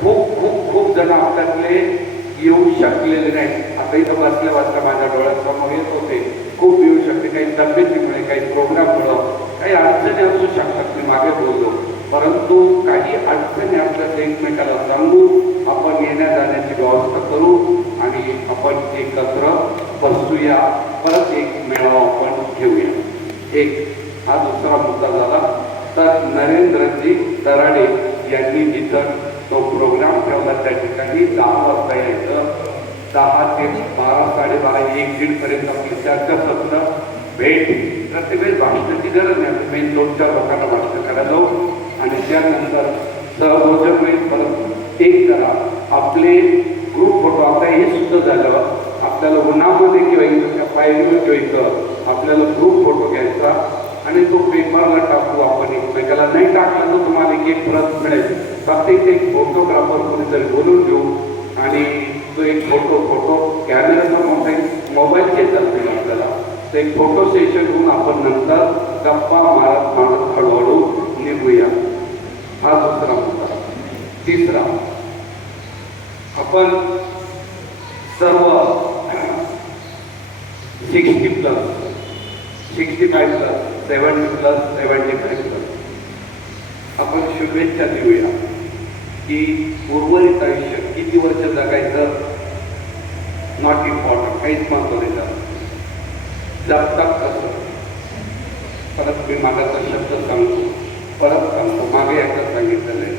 खूप खूप खूप जण आपल्यातले येऊ शकलेले नाही आता इथं बसल्या बसल्या माझ्या डोळ्यासमोर येत होते. खूप येऊ शकते काही तब्येतीमुळे काही प्रोग्राममुळं काही अडचणी असू शकतात मी मागे बोललो. परंतु काही अडचणी आपल्याला एकमेकाला सांगू आपण येण्या जाण्याची व्यवस्था करू आणि आपण एकत्र बसूया. परत एक मेळावा आपण घेऊया. एक हा दुसरा मुद्दा झाला. तर नरेंद्रजी दराडे यांनी जिथं तो प्रोग्राम ठेवला त्या ठिकाणी दहा वाजता यायचं दहा ते बारा साडेबारा एक दीड पर्यंत आपली चर्चा सत्र भेट प्रत्येक वेळेस भाषणाची गरज नाही. मेन दोन चार लोकांना भाषण करायला जाऊ. आणि त्यानंतर सहभोजन होईल. परत एक करा आपले ग्रुप फोटो आता हे सुद्धा झालं. आपल्याला उन्हामध्ये किंवा इथं पायरीवर किंवा इथं आपल्याला ग्रुप फोटो घ्यायचा. आणि तो पेपरला टाकू आपण. एकमेकाला नाही टाकला तर तुम्हाला एक एक प्रत मिळेल. फक्त एक फोटोग्राफर कोणीतरी बोलून घेऊ. आणि तो एक फोटो फोटो कॅमेरा मोठा मोबाईल मोबाईलचे असतील आपल्याला. तर एक फोटो सेशन होऊन आपण नंतर गप्पा मारत मारत हळूहळू निघूया. हा दुसरा मुद्दा. तिसरा. आपण सर्व sixty plus sixty five plus seventy plus seventy five plus आपण शुभेच्छा देऊया. की उर्वरित आयुष्य किती वर्ष जगायचं? नॉट इम्पॉर्टंट काहीच महत्त्व नाही जगतात कसं? परत मी मागाचा शब्द सांगतो. परत सांगतो. मागे एकदा सांगितलेलं आहे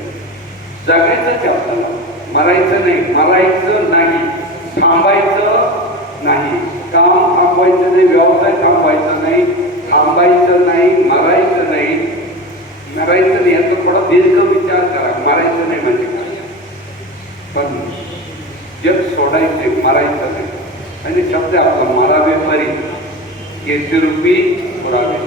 जगायचंच आपल्याला? मरायचं नाही. मरायचं नाही. थांबायचं नाही. काम थांबवायचं नाही. व्यवसाय थांबवायचा नाही. थांबायचं नाही. मरायचं नाही. मरायचं नाही. याचं थोडा दीर्घ विचार करा मरायचं नाही म्हणजे काय पण जग सोडायचे मरायचं नाही. आणि शब्द आपला मारावे मरी कीर्तिरूपी पुरावे.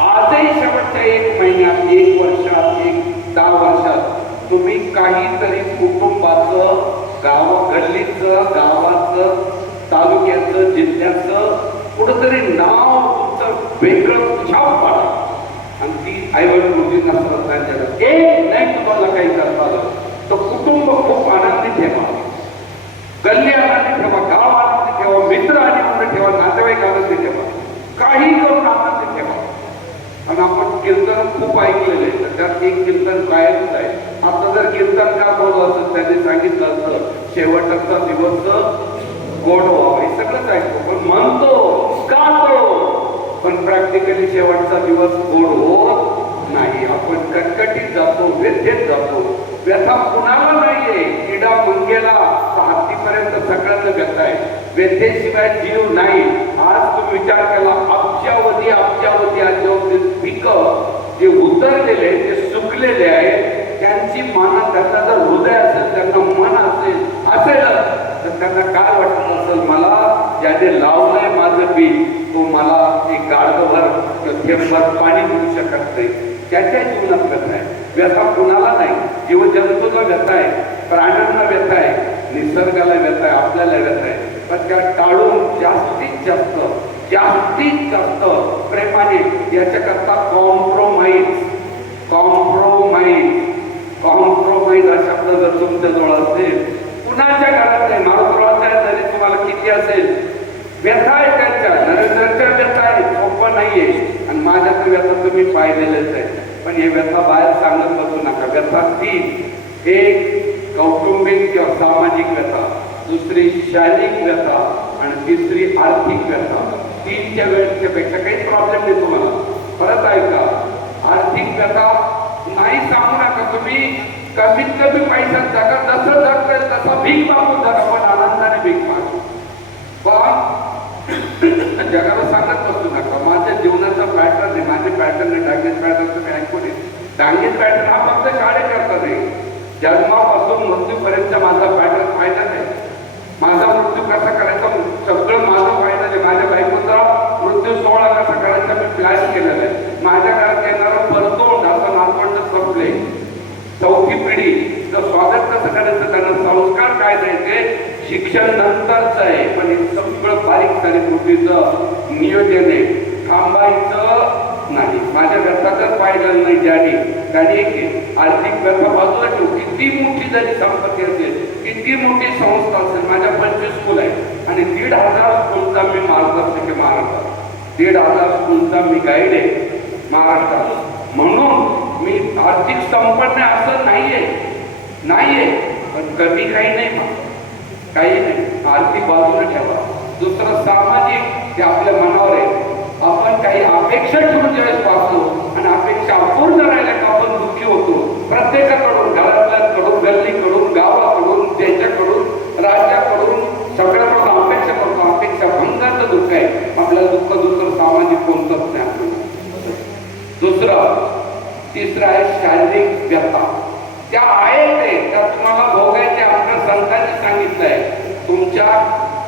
आजही शेवटच्या एक महिन्यात एक वर्षात एक दहा वर्षात तुम्ही काहीतरी कुटुंबाचं गाव गल्लीचं गावाचं तालुक्याचं जिल्ह्याचं कुठंतरी नाव तुमचं वेगळं छाप पाडा. आणि ती आईवडील मुलींना श्रद्धांजली एक नाही तुम्हाला काही करता आलं. तर कुटुंब खूप आनंदी ठेवा. गल्ली आनंदी ठेवा गाव आनंदी ठेवा मित्र आनंदी ठेवा नातेवाईक आनंदी ठेवा. काही करून आनंदी ठेवा. आणि आपण कीर्तन खूप ऐकलेले आहे. तर त्यात एक कीर्तन कायमच आहे. आता जर कीर्तन का बोलू असं त्यांनी सांगितलं असतं शेवटचा दिवस गोड व्हावा. हे सगळंच ऐकतो. पण म्हणतो गातो पण प्रॅक्टिकली शेवटचा दिवस गोड होत नाही. आपण कटकटीत जातो व्यथेत जातो. व्यथा कुणाला नाहीये. किडा मुंगेला. तर हत्तीपर्यंत व्यक्त आहे. व्यथेशिवाय जीव नाही. आज तुम्ही विचार केला अब्जावधी अब्जावधी अब्जावधी पिकं जे उतरलेले ते सुकलेले आहेत त्यांची माना त्यांना जर हृदय असेल त्यांना मन असेल असेल तर त्यांना काय वाटत असेल मला? ज्याने लावलंय माझं बी तो मला एक गाडगभर थेंबर पाणी मिळू शकत नाही. त्याच्या जीवनात व्यथा आहे. व्यथा कुणाला नाही. जीवजंतूला व्यथा आहे. प्राण्यांना व्यथा आहे. निसर्गाला व्यथा आहे आपल्याला व्यथा आहे. पण त्या टाळून जास्तीत जास्त जास्तीत जास्त प्रेमाने याच्याकरता कॉम्प्रोमाइज कॉम्प्रोमाइज कॉम्प्रोमाइज हा शब्द जर तुमच्या जवळ असेल कुणाच्या घरात नाही मारुत्राच्या जरी तुम्हाला किती असेल? व्यथा आहे त्यांच्या नरेंद्रच्या व्यथा आहे सोपं नाहीये. आणि माझ्या तर व्यथा तुम्ही पाहिलेलेच आहे. पण हे व्यथा बाहेर सांगत बसू नका. व्यथा तीन एक कौटुंबिक किंवा सामाजिक व्यथा दुसरी शारीरिक व्यथा आणि तिसरी आर्थिक व्यथा तीनच्या वेळेच्या पेक्षा काही प्रॉब्लेम नाही तुम्हाला. परत ऐका आर्थिक व्यथा नाही सांगू नका तुम्ही. कमीत कमी पैशात जगा जसं जगताय तसा भीक मागून जगा पण आनंदाने भीक मागू. पण जगाला सांगत बसू नका. माझ्या जीवनाचा पॅटर्न आहे. माझे पॅटर्न आहे. डांगेज पॅटर्न तुम्ही ऐकून डांगेज पॅटर्न हा फक्त शाळेकरता नाही. जन्मापासून मृत्यूपर्यंत माझा पॅटर्न फायनल आहे. माझा मृत्यू कसा करायचा सगळं माझं फायनल आहे. माझ्या बायकोचा मृत्यू सोहळा कसा करायचा मी प्लॅन केलेला आहे. माझ्या घरात येणारा परतोंड असं नातवंड संपले चौथी पिढी तर स्वागत कसं करायचं? त्यांना संस्कार काय द्यायचे? शिक्षण नंतरच आहे. पण हे सगळं बारीक सारी कृतीचं नियोजन आहे. थांबायचं नाही. माझ्या व्यथाच पाहिलं नाही ज्याने त्याने एक आर्थिक व्यथा बाजूला ठेवू. किती मोठी जरी संपत्ती इतकी मोठी संस्था असेल माझ्या पंचवीस स्कूल आहे आणि दीड हजार स्कूलचा मी मार्गदर्शक आहे महाराष्ट्रात. दीड हजार स्कूलचा मी गाईड आहे महाराष्ट्रात. म्हणून मी आर्थिक संपन्न आहे असं नाहीये. नाहीये. पण कमी काही नाही काही नाही. आर्थिक बाजूला ठेवा. दुसरं सामाजिक ते आपल्या मनावर आहे आपण काही अपेक्षा ठेवून ज्यावेळेस वाचतो आणि अपेक्षा अपूर्ण राहिल्या का आपण दुःखी होतो? प्रत्येकाकडून घरातल्याकडून गल्लीकडून गावाकडून त्याच्याकडून राज्याकडून सगळ्याकडून अपेक्षा करतो. अपेक्षा भंगाचं दुःख आहे. आपल्याला दुःख दुसरं सामाजिक कोणतंच नाही दुसरं तिसरं आहे शारीरिक व्यथा. त्या आहेत त्या तुम्हाला भोगायचे आपल्या संतांनी सांगितलंय तुमच्या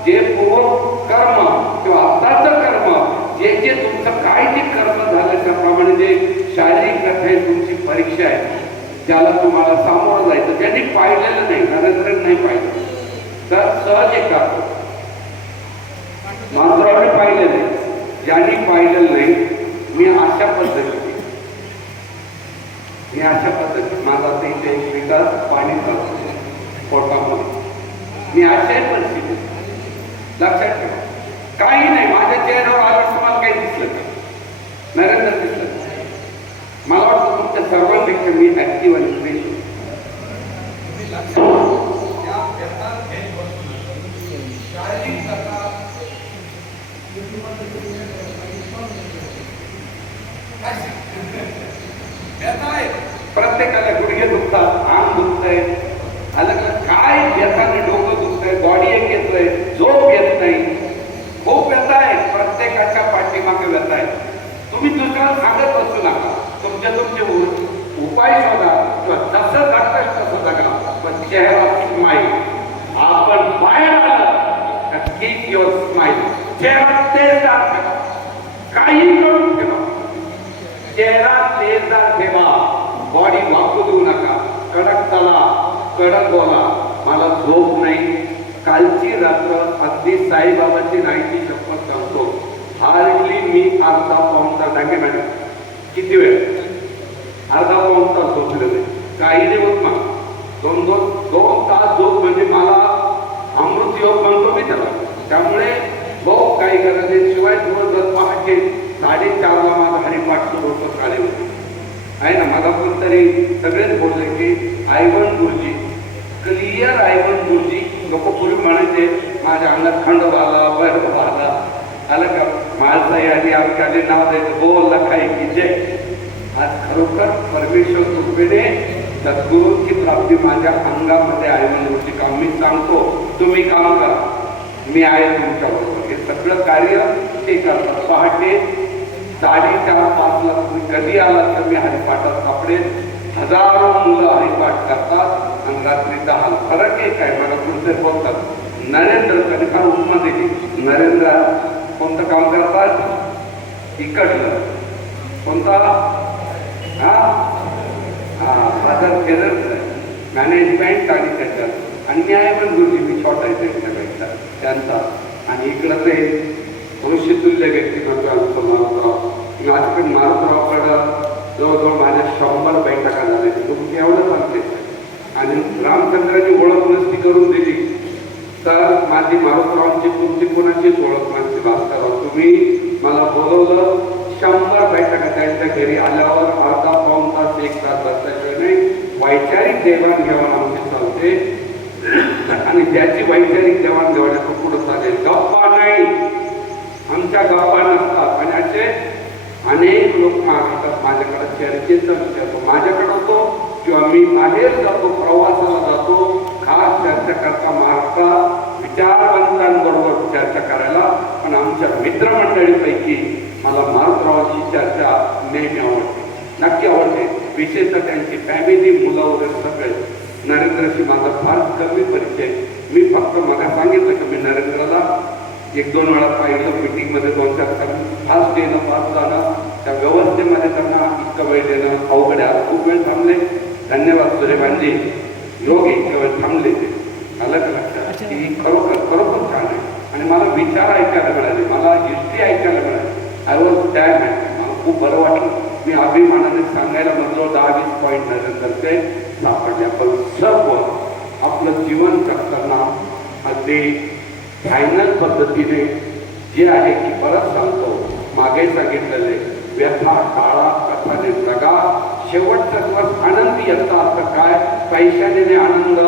जे पूर्व कर्म किंवा आताचं कर्म जे जे तुमचं काय जे कर्म झालं त्याप्रमाणे जे शारीरिक कथा आहे तुमची परीक्षा आहे ज्याला तुम्हाला सामोरं जायचं त्यांनी पाहिलेलं नाही नरेंद्र नाही पाहिलं. तर सहज एक मांजराने पाहिलं नाही ज्यांनी पाहिलेलं नाही मी अशा पद्धतीने मी अशा पद्धती माझा ते एक विकास पाणी चालतो पोटामध्ये मी अशाही परिस्थितीत लक्षात ठेवा काही नाही माझ्या चेहऱ्यावर आलं तुम्हाला काही दिसलं का नरेंद्र दिसलं का? मला वाटतं तुमच्या सर्वांपेक्षा मी ऍक्टिव्ह आणि फ्रेश प्रत्येकाला गुडघे दुखतात अंग दुखतंय आलं का काय व्यथाने डोकं दुखतंय बॉडी एक येतोय झोप येत नाही खूप व्यथा आहे प्रत्येकाच्या पाठीमागे व्यथा आहे तुम्ही दुसऱ्याला सांगत बसू नका तुमचे तुमचे उ- उपाय शोधा किंवा जसं जगताय तसं जगा पण चेहरा स्माईल आपण बाहेर आलं कीप युअर स्माईल चेहरा तेजदार ठेवा काही करून ठेवा चेहरा तेजदार ठेवा बॉडी वाकू देऊ नका कडक चला कडक बोला मला झोप नाही कालची रात्र अगदी साईबाबाची नाईची शपथ करतो हार्डली मी अर्धा पाऊन तास टाके मॅडम किती वेळ अर्धा पाऊन तास झोपले नाही काही नाही होत मग दोन दोन दोन तास झोप म्हणजे मला अमृत योग म्हणतो मी त्याला त्यामुळे बहुत काही गरज आहे शिवाय दिवसभर पहाटे साडेचारला माझा हरिपाठ सुरू होतो शाळेमध्ये आहे ना मला पण तरी सगळेच बोलले की आयवन गुरुजी क्लिअर आयवन गुरुजी लोक पूर्वी म्हणायचे माझ्या अंगात खंड झाला बर्फ झाला. आलं का? माझा यादी आमच्याने नाव द्यायचं बोल लखाई की जय आज खरोखर परमेश्वर कृपेने सद्गुरूंची प्राप्ती माझ्या अंगामध्ये आयवन म्हणून गुरुजी काम मी सांगतो तुम्ही काम करा. मी आहे तुमच्याबरोबर. हे सगळं कार्य ते करतात. पहाटे साडेचार पाचला तुम्ही कधी आलात तर मी हरिपाठात सापडेल हजारो मुलं हरिपाठ करतात आणि रात्री दहा. फरक एक आहे मला तुमचे बोलतात नरेंद्र कधी काम उपमा दिली नरेंद्र कोणतं काम करतात? इकडलं. कोणता? हा? हा फादर केलं मॅनेजमेंट आणि त्याच्यात. आणि न्याय पण गुरुजी मी छोटा आहे त्यांच्यापेक्षा त्यांचा. आणि इकडं ते भविष्यतुल्य व्यक्तिमत्व मारुतराव. मी आजपर्यंत मारुतरावकडं जवळजवळ माझ्या शंभर बैठका झाल्या. तुम्ही एवढं सांगते आणि रामचंद्रांनी ओळख नसती करून दिली. तर माझी मारुतरावांची तुमची कोणाचीच ओळख नसती भास्करराव. तुम्ही मला बोलवलं शंभर बैठका त्यांच्या घरी आल्यावर अर्धा पाऊन तास एक तास बसल्याशिवाय नाही. वैचारिक देवाणघेवाण आमची चालते. आणि त्याची वैचारिक देवाणघेवाण पुढं चालेल गप्पा नाही. आमच्या गप्पा नसतात. आणि असे अनेक लोक मागतात माझ्याकडे चर्चेचा विचारतो माझ्याकडं तो किंवा मी बाहेर जातो प्रवासाला जातो खास चर्चा करता महाराष्ट्रात विचारवंतांबरोबर चर्चा करायला. पण आमच्या मित्रमंडळीपैकी मला मारुतरावाची चर्चा नेहमी आवडते. नक्की आवडते. विशेषतः त्यांची फॅमिली मुलं वगैरे सगळे. नरेंद्रशी माझा फार कमी परिचय. मी फक्त मला सांगितलं की मी नरेंद्रला एक दोन वेळा पाहिलं मिटिंगमध्ये दोन चार फास्ट येणं फास्ट जाणं. त्या व्यवस्थेमध्ये त्यांना इतका वेळ देणं अवघड खूप वेळ थांबले. धन्यवाद सूर्यकांतजी योग्य इतका वेळ थांबले ते. का लक्षात? की खरोखर खरोखर छान आहे. आणि मला विचार ऐकायला मिळाले. मला हिस्ट्री ऐकायला मिळाली. आय वॉज डॅम मला खूप बरं वाटलं. मी अभिमानाने सांगायला म्हणलो दहा वीस पॉईंट नंतर ते सापडले आपण सर्व आपलं जीवन जगताना अगदी फायनल पद्धतीने जे आहे की परत सांगतो. मागे सांगितलेले व्यथा टाळा कथाने जगा. शेवटचा दिवस आनंदी येता तर काय? पैशाने आनंद.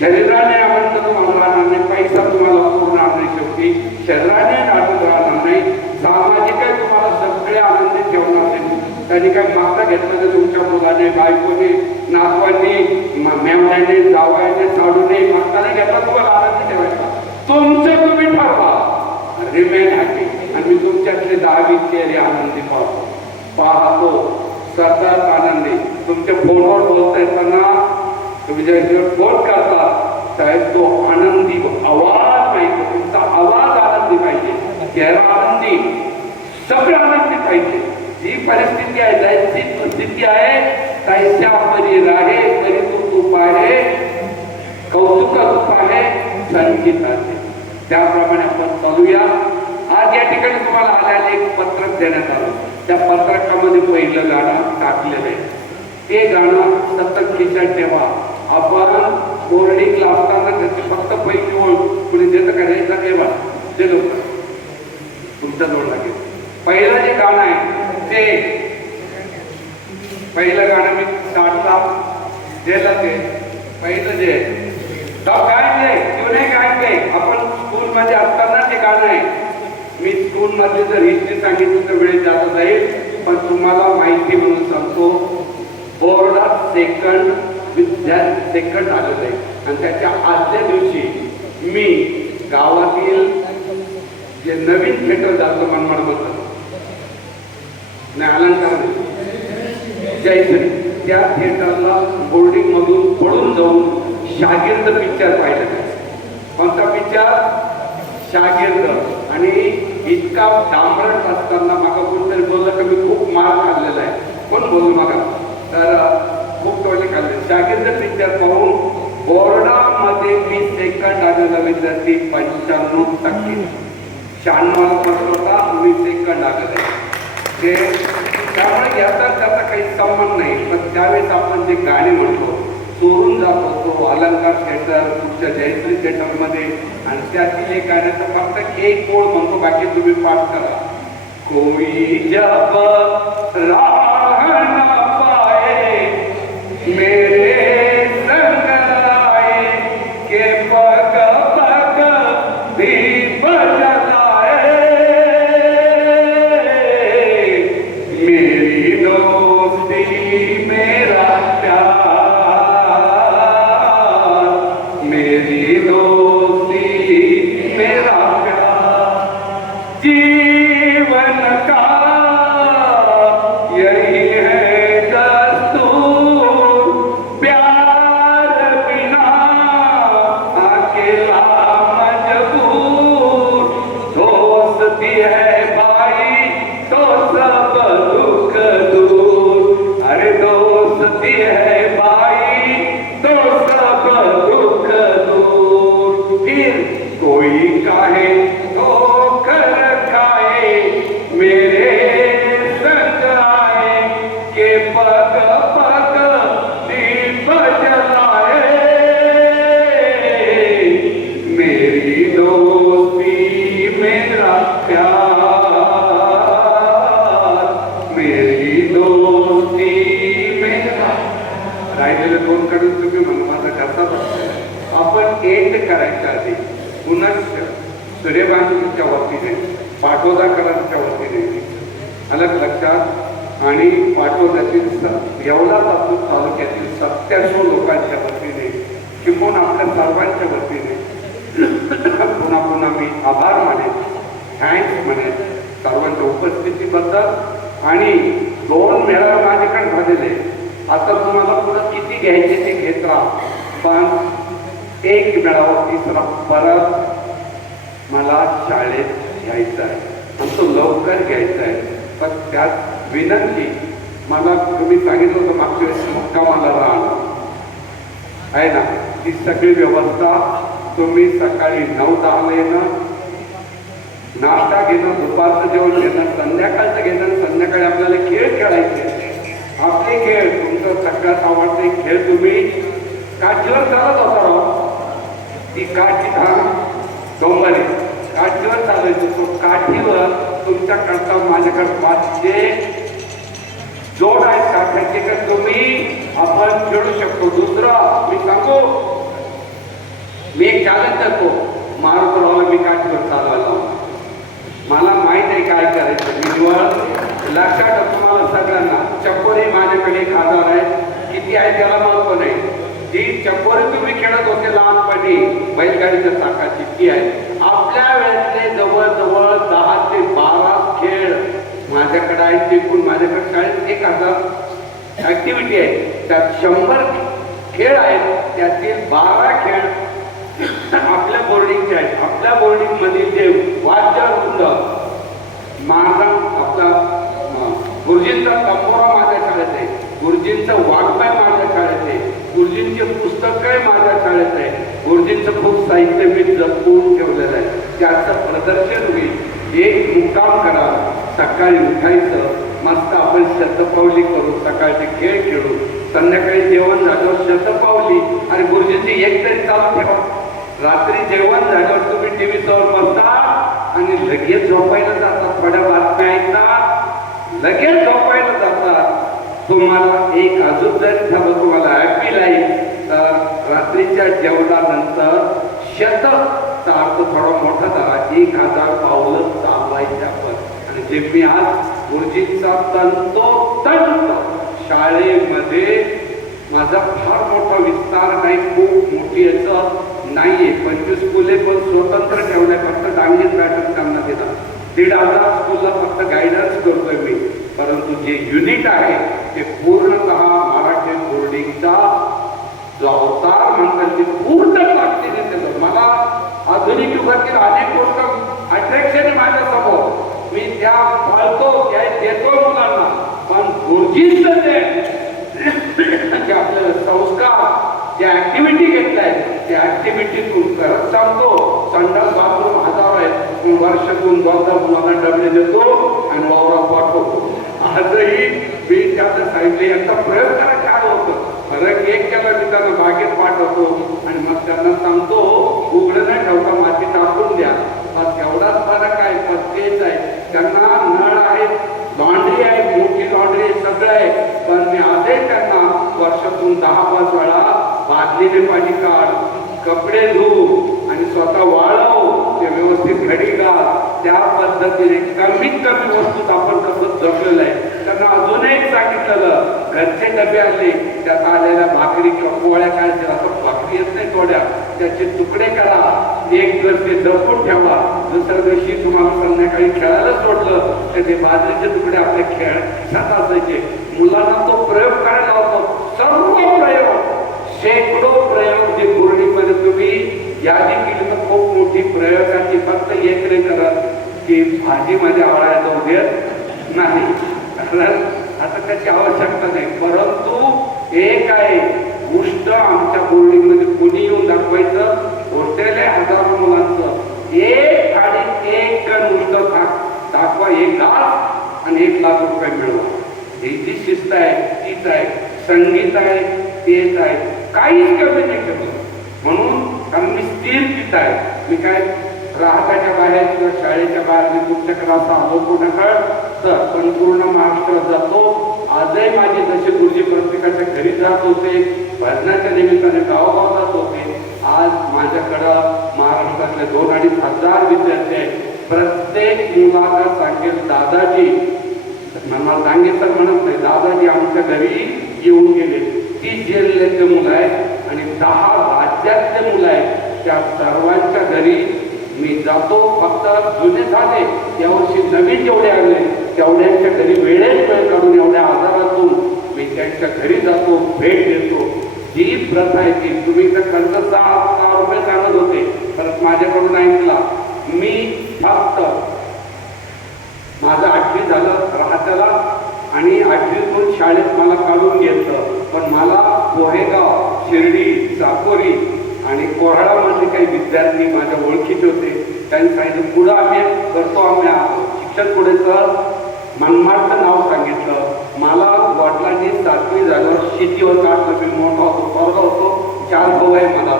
शरीराने आनंद तुम्हाला राहणार नाही पैसा तुम्हाला पुरणार नाही शेवटी शरीराने आनंद राहणार नाही सामाजिक तुम्हाला सगळे आनंदी ठेवणार नाही त्यांनी काय मागता घेतलं तर तुमच्या मुलाने बायकोने नातवांनी म- मेवण्याने जावायने चाडूने मागता नाही घेतला तुम्हाला आनंदी ठेवायचा? तुमचं तुम्ही ठरवा. रिमेन हॅपी आणि मी तुमच्यातले दहावी केले आनंदी पाहतो. पाहतो. सतत आनंदी. तुमच्या फोनवर बोलता येताना तुम्ही ज्या फोन करता साहेब तो आनंदी आवाज पाहिजे. तुमचा आवाज आनंदी पाहिजे. चेहरा आनंदी सगळं आनंदी पाहिजे. ही परिस्थिती आहे जैसी परिस्थिती आहे तैच्या परी राहे तरी तू तूप आहे कौतुक रूप आहे संचित आहे. त्याप्रमाणे आपण चालूया आज या ठिकाणी तुम्हाला आल्याला एक पत्रक देण्यात आलं. त्या पत्रकामध्ये पहिलं गाणं टाकलेलं आहे. ते गाणं सतत खिशात ठेवा. आपण बोर्डिंगला असताना त्याची फक्त पहिली ओळ कुणी देतं का रेचा ठेवा ते लोक तुमच्या जवळ लागेल. पहिलं जे गाणं आहे ते पहिलं गाणं मी काढला दिलं ते पहिलं जे. आहे. गायले क्यों नाही गायले आपण स्कूलमध्ये असताना ते गाणं आहे. मी स्कूलमध्ये जर हिस्ट्री सांगितली तर वेळ जात जाईल पण तुम्हाला माहिती म्हणून सांगतो बोर्डात सेकंड विद्या सेकंड आलेलं आहे आणि त्याच्या आदल्या दिवशी मी गावातील जे नवीन थिएटर जातो मनमाड नाही अलंकार. नाही जयश्री त्या थिएटरला बोर्डिंग मधून पडून जाऊन शागिर्द पिक्चर पाहिला. कोणता पिक्चर शागिर्द. आणि इतका डांबरट असताना मागा कोणतरी बोललं की मी खूप मार खाल्लेला आहे. कोण बोलू मागा? तर खूप टोले खाल्ले. शागिर्द पिक्चर पाहून बोर्डामध्ये मी सेकंड आलेला विद्यार्थी? पंच्याण्णव टक्के. शहाण्णव पत्र होता मी सेकंड आलेला आहे ते त्यामुळे याचा त्याचा काही संबंध नाही. पण त्यावेळेस आपण जे गाणे म्हणतो चोरून जात होतो अलंकार थिएटर तुमच्या जयश्री थिएटरमध्ये. आणि त्यातील एक गाण्याचं फक्त एक ओळ म्हणतो बाकी तुम्ही पाठ करा. कोई जप राम आणि पाटोद्यातील स- येवला तालुक तालुक्यातील सत्याऐंशी लोकांच्या वतीने किंवा आपल्या सर्वांच्या वतीने पुन्हा पुन्हा मी आभार मानेन थँक्स म्हणेन सर्वांच्या उपस्थितीबद्दल. आणि दोन मेळावे माझ्याकडे झालेले. आता तुम्हाला पुढं किती घ्यायचे ते घेत राहा. पण एक मेळावा तिसरा परत मला शाळेत घ्यायचं आहे. आणि तो लवकर घ्यायचा आहे. पण त्यात विनंती. मला तुम्ही सांगितलं होतं मागच्या वेळेस मुक्कामाला राहणं आहे ना? ती सगळी व्यवस्था तुम्ही सकाळी नऊ दहाला येणं नाश्ता घेणं दुपारचं जेवण घेणं संध्याकाळचं घेणं संध्याकाळी आपल्याला खेळ खेळायचे. आपले खेळ तुमचं सगळ्यात आवडते खेळ तुम्ही काचीवर चालत होता राव. ती काठी धान डोंगरी. काठीवर चालायचं. तो काठीवर तुमच्याकडचा माझ्याकडे पाचशे आहेत का तुम्ही आपण खेळू शकतो. दुसरं मी सांगू मी एक चालत करतो. मारुतरावला मी काठीवर चालवायला मला माहीत आहे काय करायचं. मी निवड लक्षात तुम्हाला सगळ्यांना. चप्पोरी माझ्याकडे एक आजार आहे. किती आहे त्याला महत्त्व नाही. जी चप्पोरी तुम्ही खेळत होते लहानपणी बैलगाडीच्या चाकाची ती आहे. आपल्या वेळेतले जवळजवळ दहा ते बारा खेळ माझ्याकडे आहेत. ते पण माझ्याकडे शाळेत एक हजार ऍक्टिव्हिटी आहे. त्यात शंभर खेळ आहेत. त्यातील बारा खेळ आपल्या बोर्डिंगचे आहेत. आपल्या बोर्डिंग मधील जे वाद्यवृंद माझा आपला गुरुजींचा तंबोरा माझ्या शाळेत आहे. गुरुजींचं वाङ्मय माझ्या शाळेत आहे. गुरुजींचे पुस्तकही माझ्या शाळेत आहे. गुरुजींचं खूप साहित्य मी जपून ठेवलेलं आहे. त्याचं प्रदर्शन होईल एक मुक्काम करा सकाळी उठायचं मस्त आपण शतपावली करू सकाळचे खेळ खेळू संध्याकाळी जेवण झाल्यावर शतपावली आणि गुरुजीची एक तरी चालू ठेवा. रात्री जेवण झाल्यावर तुम्ही टीव्ही समोर बसता आणि लगेच झोपायला जातात थोड्या बातम्या ऐकतात लगेच झोपायला जातात तुम्हाला एक अजून जरी झालं तुम्हाला हॅपी लाईफ तर रात्रीच्या जेवणानंतर शतक अर्थ थोडा मोठा झाला एक हजार पावलं चालवायच्या पण जे मी आज गुरुजींचा तंतोतंत शाळेमध्ये माझा फार मोठा विस्तार नाही खूप मोठी याचं नाहीये. पंचवीस स्कूले पण स्वतंत्र ठेवल्या फक्त डांगीत पॅटर्न त्यांना दिला दीड हजार स्कूलला फक्त गायडन्स करतोय मी. परंतु जे युनिट आहे ते पूर्णतः मराठी बोर्डिंगचा जो अवतार म्हणतात ते पूर्ण ताकदीने मला आधुनिक युगातील अनेक गोष्ट अट्रॅक्शन माझ्या त्या पाळतो त्या देतो मुलांना? पण गुरुजींचं ते जे आपल्याला संस्कार ज्या ऍक्टिव्हिटी घेतलाय त्या ऍक्टिव्हिटीतून करत सांगतो संडास बाथरूम हजार आहे. पण वर्षातून दोनदा मुलांना डबले देतो आणि वावरात पाठवतो. आजही मी त्याचं सांगितले यांचा प्रयोग करा काय होतं. फरक एक केला मी त्यांना बागेत पाठवतो आणि मग त्यांना सांगतो उघडं नाही ठेवता माती टाकून द्या. बस एवढाच फरक आहे पण तेच आहे. त्यांना नळ आहेत लॉन्ड्री आहे मोठी लॉन्ड्री सगळं आहे. पण मी आजही त्यांना वर्षातून दहा पाच वेळा बादलीने पाणी काढ कपडे धुऊ आणि स्वतः वाळव ते व्यवस्थित घडी घाल. त्या पद्धतीने कमीत कमी वस्तूत आपण कसं जपलेलं आहे. त्यांना अजून एक सांगितलेलं घरचे डबे आले त्यात आलेल्या भाकरी किंवा पोळ्या काय असं येत नाही थोड्या त्याचे तुकडे करा. एक दिवस ते जपून ठेवा. दुसऱ्या दिवशी तुम्हाला संध्याकाळी खेळायला सोडलं तर ते बाजरीचे तुकडे आपले खेळ खिशात असायचे. मुलांना तो प्रयोग करायला होतो सर्व प्रयोग. शेकडो प्रयोग जे पूर्णिमध्ये तुम्ही यादी केली तर खूप मोठी प्रयोगाची फक्त एक रे करत की भाजीमध्ये आळा जाऊ देत नाही. कारण आता त्याची आवश्यकता नाही. परंतु एक आहे गोष्ट आमच्या बोर्डिंगमध्ये कोणी येऊन दाखवायचं? होटेल हजारो मुलांचं. एक आणि एक नुसतं गोष्ट दाखवा एक लाख आणि एक लाख रुपये मिळवा. ही जी शिस्त आहे तीच आहे संगीत आहे तेच आहे. काहीच कमी नाही केलं म्हणून कारण मी स्थिर तिथं आहे. मी काय ग्राहकाच्या बाहेर किंवा शाळेच्या बाहेर मी तुमच्या असा आलो कुठं तर पण पूर्ण महाराष्ट्रात जातो. आजही माझे जसे गुरुजी प्रत्येकाच्या घरी जात होते. भजनाच्या निमित्ताने गावोगावात होते आज माझ्याकडं महाराष्ट्रातले दोन अडीच हजार विद्यार्थी आहेत. प्रत्येक मुलाला सांगेल दादाजी मला सांगितलं म्हणत नाही दादाजी आमच्या घरी येऊन गेले. तीस जिल्ह्यातले मुलं आहेत आणि दहा राज्यातले मुलं आहेत. त्या सर्वांच्या घरी मी जातो. फक्त जुने झाले यावर्षी नवीन जेवढे आले तेवढ्यांच्या घरी वेळेत वेळ काढून एवढ्या आजारातून मी त्यांच्या घरी जातो भेट देतो. जी प्रथा आहे ती. तुम्ही तर खर्च सहा सहा रुपये सांगत होते परत माझ्याकडून ऐकला. मी फक्त माझं आठवी झालं राहत्याला आणि आठवीतून शाळेत मला काढून घेतलं पण मला पोहेगाव शिर्डी चाकोरी आणि कोराडामधले काही विद्यार्थी माझ्या ओळखीचे होते. त्यांनी सांगितलं पुढं आम्ही करतो आम्ही शिक्षण पुढे तर मनमाडचं नाव सांगितलं. मला वडिलांनी सातवी झाल्यावर शेतीवर काढलं. मी मोठा होतो पोरगा होतो चार भाऊ आहे मला.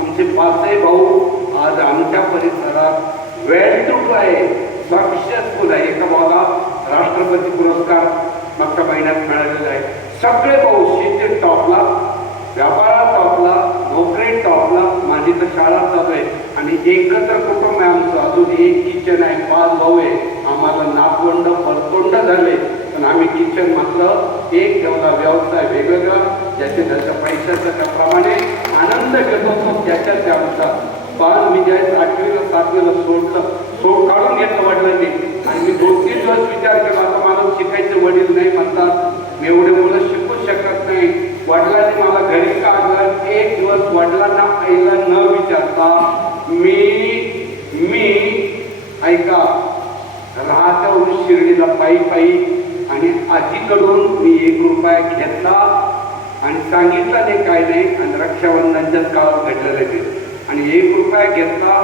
आमचे पाचही भाऊ आज आमच्या परिसरात वेळ टू आहे सक्सेसफुल आहे. एका भावाला राष्ट्रपती पुरस्कार मागच्या महिन्यात मिळालेला आहे. सगळे भाऊ शेती टॉपला व्यापारात टॉपला नोकरी टॉपला माझी तर शाळा चालू आहे. आणि एकत्र कुटुंब आहे आमचं. अजून एक किचन आहे पाच भाऊ आहे. आम्हाला नातवंड परतोंड झाले. पण आम्ही शिक्षण मात्र एक ठेवला व्यवसाय वेगवेगळा ज्याचे त्याच्या पैशाच्या त्याप्रमाणे आनंद घेत होतो त्याच्यात त्या पण मी ज्यावेळेस आठवीला सातवीला सोडलं सोड काढून घेतलं वडिलांनी. आणि मी दोन तीन दिवस विचार केला आता मला शिकायचे वडील नाही म्हणतात. मी एवढे मुलं शिकू शकत नाही. वडिलांनी मला घरी काढलं एक दिवस वडिलांना आईला न विचारता मी मी ऐका राहत्यावरून शिर्डीला पायी पायी आणि आजीकडून मी एक रुपया घेतला आणि सांगितलं नाही काय नाही आणि रक्षाबंधनच्याच काळात घडलेलं ते. आणि एक रुपया घेतला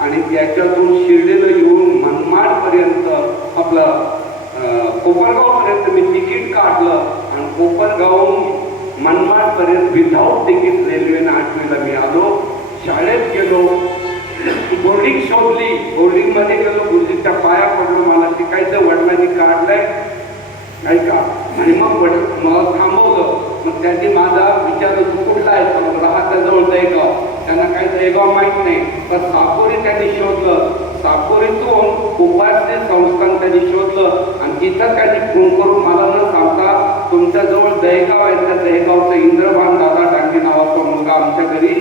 आणि त्याच्यातून शिर्डीला येऊन मनमाडपर्यंत आपलं कोपरगावपर्यंत मी तिकीट काढलं आणि कोपरगावहून मनमाडपर्यंत विदाऊट तिकीट रेल्वेनं आठवीला मी आलो. शाळेत गेलो. बोर्डिंग शोधली. बोर्डिंगमध्ये गेलो. गुरुजीच्या पाया पडलो. मला शिकायचं वडिलांनी काढलंय. ऐका आणि मग वडील मला थांबवलं. मग त्यांनी माझा विचार तू कुठला आहे तर राहता हाता जवळ दहेगाव त्यांना काही जयगाव माहीत नाही. पण सापोरी त्यांनी शोधलं. सापोरीतून उपासने संस्थान त्यांनी शोधलं. आणि तिथं त्यांनी फोन करून मला न सांगता तुमच्या जवळ दहेगाव आहे. त्या दहेगावचं इंद्रभान दादा डांगे नावाचा मुलगा आमच्या घरी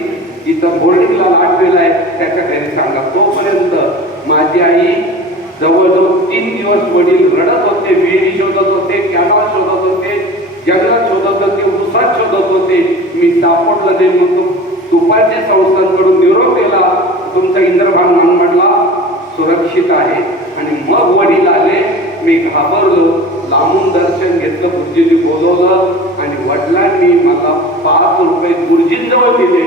जिथं बोर्डिंगला लाटलेला आहे त्याच्या घरी सांगा. तोपर्यंत माझी आई जवळजवळ तीन दिवस वडील रडत होते विहिरी शोधत होते कॅनॉल शोधत होते जंगलात शोधत होते उसात शोधत होते. मी सापडलं नाही मग दुपारच्या संस्थांकडून निरोप दिला. तुमचा इंद्रभान म्हटला सुरक्षित आहे. आणि मग वडील आले. मी घाबरलो लांबून दर्शन घेतलं गुरुजीने बोलवलं आणि वडिलांनी मला पाच रुपये गुरुजींजवळ दिले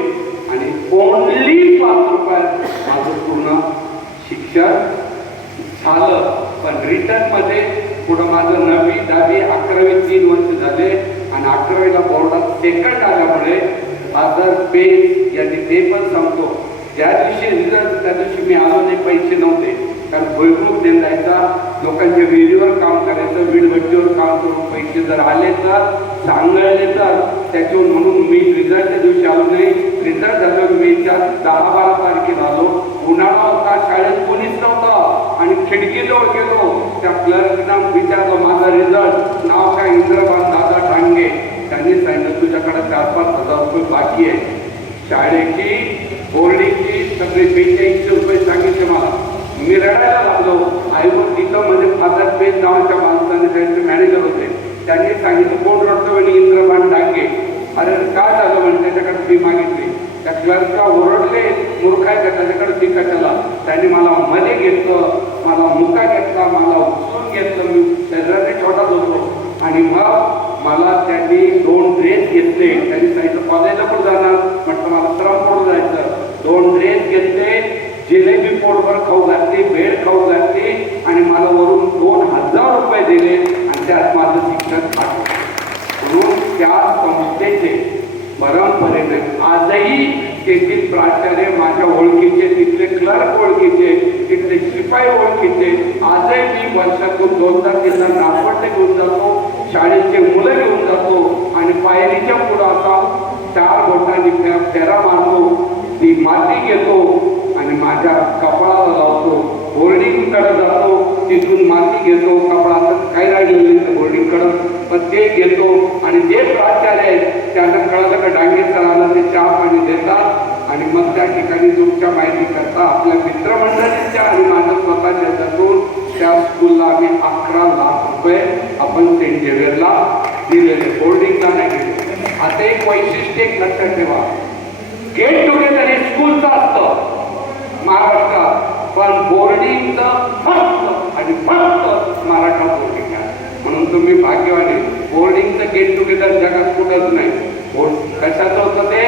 आणि ओनली पाच रुपयात माझं पूर्ण शिक्षण झालं पण रिटर्नमध्ये पुढं माझं नववी दहावी अकरावी तीन वर्ष झाले आणि अकरावीला बोर्डात सेकंड आल्यामुळे माझा पेन यांनी ते पण सांगतो. ज्या दिवशी रिझल्ट त्या दिवशी मी आलो नाही पैसे नव्हते. कारण भुईभूत जायचा लोकांच्या विहिरीवर काम करायचं वीडभट्टीवर काम करून पैसे जर आले तर सांगळले तर त्याच्यावर म्हणून मी रिझल्टच्या दिवशी आलो नाही रिझल्ट झालं त्या दहा बारा तारखेला आलो उन्हाळा होता शाळेत कोणीच नव्हतं. आणि खिडकीजवळ गेलो त्या क्लर्कना विचारलं माझा रिझल्ट नाव काय? इंद्रबान दादा डांगे त्यांनी सांगितलं तुझ्याकडे चार पाच हजार रुपये बाकी आहे शाळेची बोर्डिंगची सगळी बेचाळीसशे रुपये सांगितले मला. मी रडायला लागलो. आईवर तिथं म्हणजे फादर पेज नावाच्या माणसाने त्यांचे मॅनेजर होते. त्यांनी सांगितलं कोण रडतो म्हणे? इंद्रबान डांगे अरे काय झालं म्हणे? त्याच्याकडे फी मागितली. त्या क्लर्कला ओरडले मूर्ख त्याच्याकडे फी कशाला? मला मध्ये घेतलं मला मुका घेतला मला उचलून घेतलं मी. शरीराने छोटाच होतो आणि मग मला त्यांनी दोन ड्रेस घेतले. त्यांनी सांगितलं कॉलेजला पण जाणार. म्हटलं मला श्रमपूर जायचं. दोन ड्रेस घेतले जिलेबी पोटभर खाऊ घातली भेळ खाऊ घातली आणि मला वरून दोन हजार रुपये दिले आणि त्यात माझं शिक्षण पाठवलं. म्हणून त्या संस्थेचे परंपरेने आजही तेथील प्राचार्य माझ्या ओळखीचे तिथले क्लर्क ओळखीचे तिथले शिपाई ओळखीचे. आजही मी वर्षातून दोनदा तीनदा नागपट्टे घेऊन जातो शाळेचे मुलं घेऊन जातो आणि पायरीच्या पुढं असा चार बोटांनी फेरा मारतो ती माती घेतो आणि माझ्या कपाळाला लावतो. होर्डिंगकडे जातो तिथून माती घेतो कपाळात काही राहिलेलं होर्डिंगकडं ते घेतो आणि जे प्राचार्य आहेत त्यांना कळलं का डांगे सराला ते चहा पाणी देतात आणि मग त्या ठिकाणी तुमच्या माहिती करता आपल्या मित्रमंडळींच्या आणि माझ्या स्वतःच्या जातून त्या स्कूलला आम्ही अकरा लाख रुपये आपण सेंट झेवियरला दिलेले. बोर्डिंगला नाही दिले आता एक वैशिष्ट्य एक लक्षात ठेवा. गेट टुगेदर हे स्कूलचं असतं. महाराष्ट्रात. पण बोर्डिंगचं फक्त आणि फक्त मराठा बोर्डिंग म्हणून तुम्ही भाग्यवान बोर्डिंगचं गेट टुगेदर जगात कुठंच नाही. कशाचं होतं ते?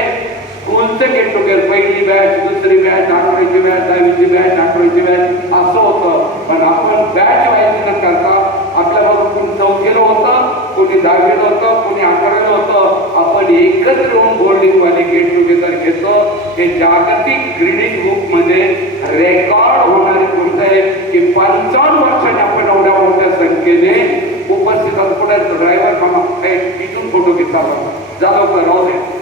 स्कूलचं गेट टुगेदर पहिली बॅच दुसरी बॅच अकरावीची बॅच दहावीची बॅच अकरावीची बॅच असं होतं. पण आपण बॅच वाईज न करता आपल्याबरोबर कोणी चौथीला होतं, कोणी दहावीला होतं, कोणी अकरावीला होतं. आपण एकत्र येऊन बोर्डिंगवाले गेट टुगेदर हे जागतिक गिनिक बुक मध्ये रेकॉर्ड होणारी गोष्ट आहे की पंचावन्न वर्षांनी आपण एवढ्या मोठ्या संख्येने उपस्थित असतो ड्रायव्हर मामा हे तिथून फोटो घेतला जाधव राहू दे.